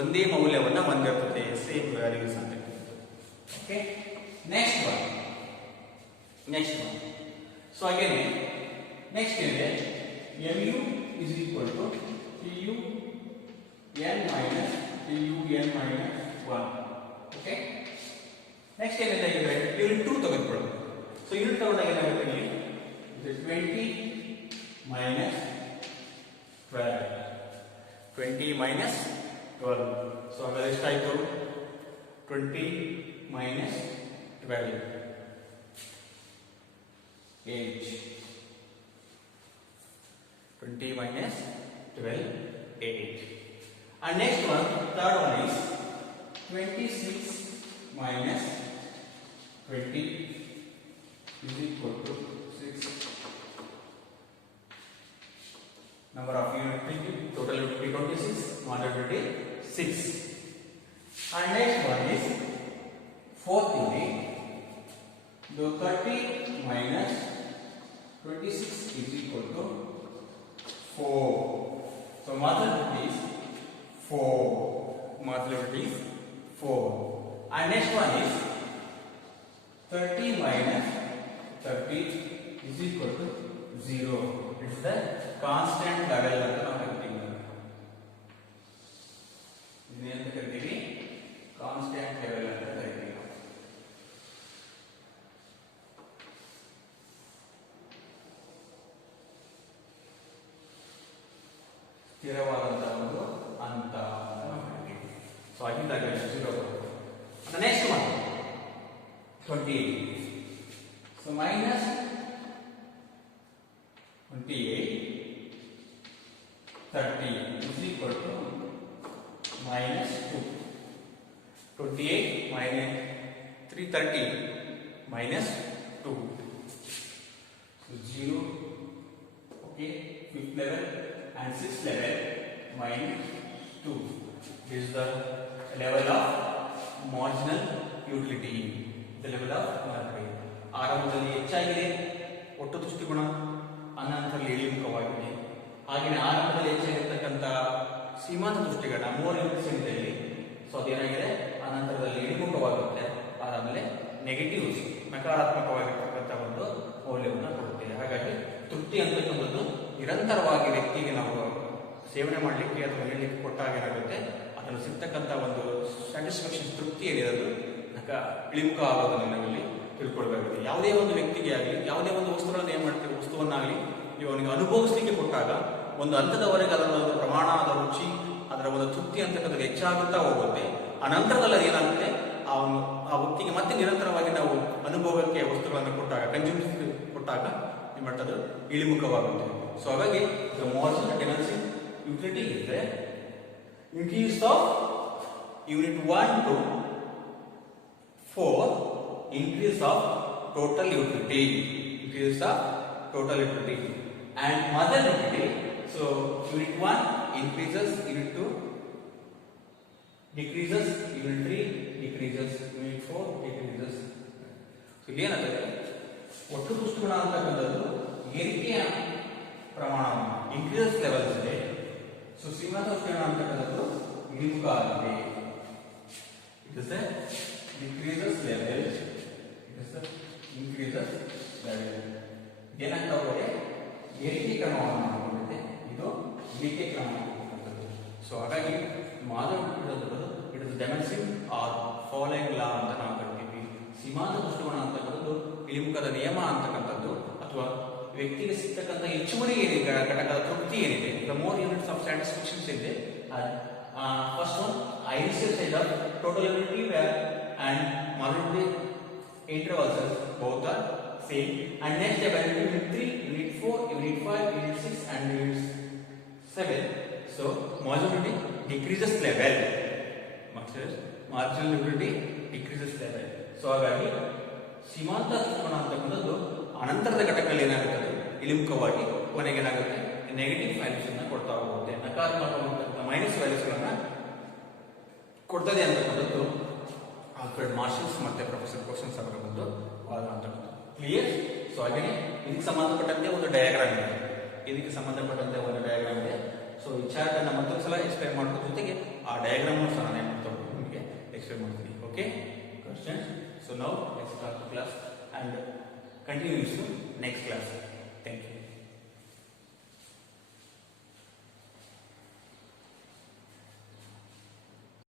ಒಂದೇ ಮೌಲ್ಯವನ್ನ ಹೊಂದಿರ್ತದೆ, ಸೇಮ್ ವ್ಯಾಲ್ಯೂಸ್ ಅಂತ. Okay, next one. ಸೊ ಹಾಗೇನೆ ನೆಕ್ಸ್ಟ್ ಏನಿದೆ, mu is equal to TUN minus TUN-1. Okay, next ಏನಿದೆ, ಯೂನಿಟ್ 2 ತೆಗೆದುಕೊಳ್ಳೋದು. ಸೊ ಯೂನಿಟ್ ತಗೊಂಡಾಗ ಏನಾಗುತ್ತೆ, ಇಲ್ಲಿ 20 minus 12. 20 minus 12. ಸೊ ಹಾಗಾದ್ರೆ ಎಷ್ಟಾಯ್ತು, 20 minus 12 8. 20 minus 12 8. And next one, third one is 26 minus 20 is equal to 6. Number of unit total will be 26, quantity 6. And next one is fourth unit. The 30 minus 26 is equal to 4. So multiplicity is 4. Multiplicity is 4. And next one is 30 minus 30 is equal to 0. It's the constant level ಅಂತ ನಾವು ಕರಿತೀವಿ. ಇದನ್ನ ಕರಿತೀವಿ constant level ಅಂತ ಕರಿತೀವಿ. ಸ್ಥಿರವಾದಂತಹ ಒಂದು ಹಂತ ಅಂತ ನಾವು ಕರಿತೀವಿ. ಸೊ ಆಗಿದ್ದಾಗ ಎಷ್ಟು ಬರುತ್ತೆ. Next one 28. So minus 28 30 is equal to minus 2. 28 minus 330 minus 2. So 0, okay, 5th level and 6th level minus 2. This is the level of marginal utility. The level of marginal. ಆರಂಭದಲ್ಲಿ ಹೆಚ್ಚಾಗಿದೆ ಒಟ್ಟು ದೃಷ್ಟಿಗುಣ, ಅನಂತರದಲ್ಲಿ ಇಳಿಮುಖವಾಗಿದೆ. ಹಾಗೆಯೇ ಆರಂಭದಲ್ಲಿ ಹೆಚ್ಚಾಗಿರ್ತಕ್ಕಂಥ ಸೀಮಾಂತ ದೃಷ್ಟಿಗಣ 3 ಯೂನಿಟ್ಸ್ ಇದೆ ಇಲ್ಲಿ. ಸೊ ಅದೇನಾಗಿದೆ, ಅನಂತರದಲ್ಲಿ ಇಳಿಮುಖವಾಗುತ್ತೆ. ಆಮೇಲೆ ನೆಗೆಟಿವ್ ನಕಾರಾತ್ಮಕವಾಗಿರ್ತಕ್ಕಂಥ ಒಂದು ಮೌಲ್ಯವನ್ನು ಕೊಡುತ್ತೆ. ಹಾಗಾಗಿ ತೃಪ್ತಿ ಅಂತಕ್ಕಂಥದ್ದು ನಿರಂತರವಾಗಿ ವ್ಯಕ್ತಿಗೆ ನಾವು ಸೇವನೆ ಮಾಡಲಿಕ್ಕೆ ಅಥವಾ ಹೇಳಲಿಕ್ಕೆ ಕೊಟ್ಟಾಗ ಏನಾಗುತ್ತೆ, ಅದನ್ನು ಸಿಗ್ತಕ್ಕಂಥ ಒಂದು ಸ್ಯಾಟಿಸ್ಫ್ಯಾಕ್ಷನ್ ತೃಪ್ತಿ ಏನಿರೋದು ಇಳಿಮುಖ ಆಗೋದನ್ನು ನಾವಿಲ್ಲಿ ತಿಳ್ಕೊಳ್ಬೇಕಾಗುತ್ತೆ. ಯಾವುದೇ ಒಂದು ವ್ಯಕ್ತಿಗೆ ಆಗಲಿ, ಯಾವುದೇ ಒಂದು ವಸ್ತುಗಳನ್ನು ಏನು ಮಾಡ್ತೀವಿ, ವಸ್ತುವನ್ನಾಗಲಿ ಇವನಿಗೆ ಅನುಭವಿಸಲಿಕ್ಕೆ ಕೊಟ್ಟಾಗ ಒಂದು ಹಂತದವರೆಗೆ ಅದರ ಒಂದು ಪ್ರಮಾಣ, ಅದರ ರುಚಿ, ಅದರ ಒಂದು ತೃಪ್ತಿ ಅಂತಕ್ಕಂಥದ್ದು ಹೆಚ್ಚಾಗುತ್ತಾ ಹೋಗುತ್ತೆ. ಆ ನಂತರದಲ್ಲಿ ಏನಾಗುತ್ತೆ, ಆ ವ್ಯಕ್ತಿಗೆ ಮತ್ತೆ ನಿರಂತರವಾಗಿ ನಾವು ಅನುಭವಕ್ಕೆ ವಸ್ತುಗಳನ್ನು ಕೊಟ್ಟಾಗ, ಕನ್ಸ್ಯೂಮ್ ಕೊಟ್ಟಾಗ ಏನು ಮಾಡ್ತದೆ, ಇಳಿಮುಖವಾಗುತ್ತೆ. ಸೊ ಹಾಗಾಗಿ ಮಾರ್ಜಿನಲ್ ಡಿಮೆನ್ಸಿವ್ ಯುಟಿಲಿಟಿ ಇದ್ರೆ increase of unit 1 to 4 increase of total utility, increase of total utility and mother utility. So unit 1 increases, unit 2 decreases, unit 3 decreases, unit 4 decreases. So ಇಲ್ಲಿ ಏನಾಗುತ್ತೆ, ಒಟ್ಟು ದೃಷ್ಟಿಗುಣ ಅಂತಕ್ಕಂಥದ್ದು ಏರಿಕೆಯ ಪ್ರಮಾಣ increases levels ಇದೆ. ಸೊ ಸೀಮಾಂತ ದೃಷ್ಟಿಗುಣ ಅಂತಕ್ಕಂಥದ್ದು ಇಳಿಮುಖ ಆಗಿದೆ. It is a decreases level, it is a increases level. ಏನಾಗ್ತಾ ಹೋದರೆ ಏರಿಕೆ ಕ್ರಮವನ್ನು ಮಾಡಿಕೊಂಡಿದೆ, ಇದು ಇಳಿಕೆ ಕ್ರಮ ಅಂತಕ್ಕಂಥದ್ದು. ಸೊ ಹಾಗಾಗಿ ಮಾನವ ಇಟ್ ಇಸ್ ಡೆಮೆನ್ಸಿವ್ ಆರ್ ಫಾಲೋಯಿಂಗ್ ಲಾ ಅಂತ ನಾವು ಕರಿತೀವಿ. ಸೀಮಾಂತ ದೃಷ್ಟಿಕೋನ ಅಂತಕ್ಕಂಥದ್ದು ಇಳಿಮುಖದ ನಿಯಮ ಅಂತಕ್ಕಂಥದ್ದು, ಅಥವಾ ವ್ಯಕ್ತಿಗೆ ಸಿಗ್ತಕ್ಕಂಥ ಹೆಚ್ಚುವರಿ ಏನಿದೆ, ಘಟಕದ ತೃಪ್ತಿ ಏನಿದೆ, ದ ಮೋರ್ ಯೂನಿಟ್ಸ್ ಆಫ್ ಸ್ಯಾಟಿಸ್ಫ್ಯಾಕ್ಷನ್ಸ್ ಇದೆ. First one initial stage of total utility and modularity intervals both are same, and next step unit 3, unit 4, unit 5, unit 6 and unit 7. So modularity decreases level, marginal utility decreases level. So ಹಾಗಾಗಿ ಸೀಮಾಂತ ದೃಷ್ಟಿಕೋನ ಅಂತಕ್ಕಂಥದ್ದು ಅನಂತರದ ಘಟಕಗಳಲ್ಲಿ ಏನಾಗುತ್ತೆ, ಇಳಿಮುಖವಾಗಿ ಕೊನೆಗೆ ಏನಾಗುತ್ತೆ, negative values ಅನ್ನ ಕೊಡ್ತಾ ಹೋಗುತ್ತೆ, ನಕಾರಾತ್ಮಕ ಮೈನಸ್ ವ್ಯಾಲ್ಯೂಸ್ ಗಳನ್ನ ಕೊಡ್ತದೆ ಅಂತಕ್ಕಂಥದ್ದು ಆಲ್ಫ್ರೆಡ್ ಮಾರ್ಷಲ್ಸ್ ಮತ್ತೆ ಪ್ರೊಫೆಸರ್ ಕ್ವಶನ್ಸ್ ಅವರ ಒಂದು ವಾದ ಅಂತಕ್ಕಂಥದ್ದು. ಕ್ಲಿಯರ್? ಸೊ ಹಾಗೆಯೇ ಇದಕ್ಕೆ ಸಂಬಂಧಪಟ್ಟಂತೆ ಒಂದು ಡಯಾಗ್ರಾಮ್ ಇದೆ, ಇದಕ್ಕೆ ಸಂಬಂಧಪಟ್ಟಂತೆ ಒಂದು ಡಯಾಗ್ರಾಮ್ ಇದೆ. ಸೊ ಈ ಚಾರ್ಟ್ ಅನ್ನ ಮತ್ತೊಂದು ಸಲ ಎಕ್ಸ್ಪ್ಲೈನ್ ಮಾಡೋದ್ರ ಜೊತೆಗೆ ಆ ಡಯಾಗ್ರಾಮ್ ಸಹ ನಾನು ಏನು ಮಾಡ್ತಾ ಹೋಗ್ತೀನಿ, ನಿಮಗೆ ಎಕ್ಸ್ಪ್ಲೈನ್ ಮಾಡ್ತೀನಿ. Okay questions? So now let's start the class and continues to next class. Thank you.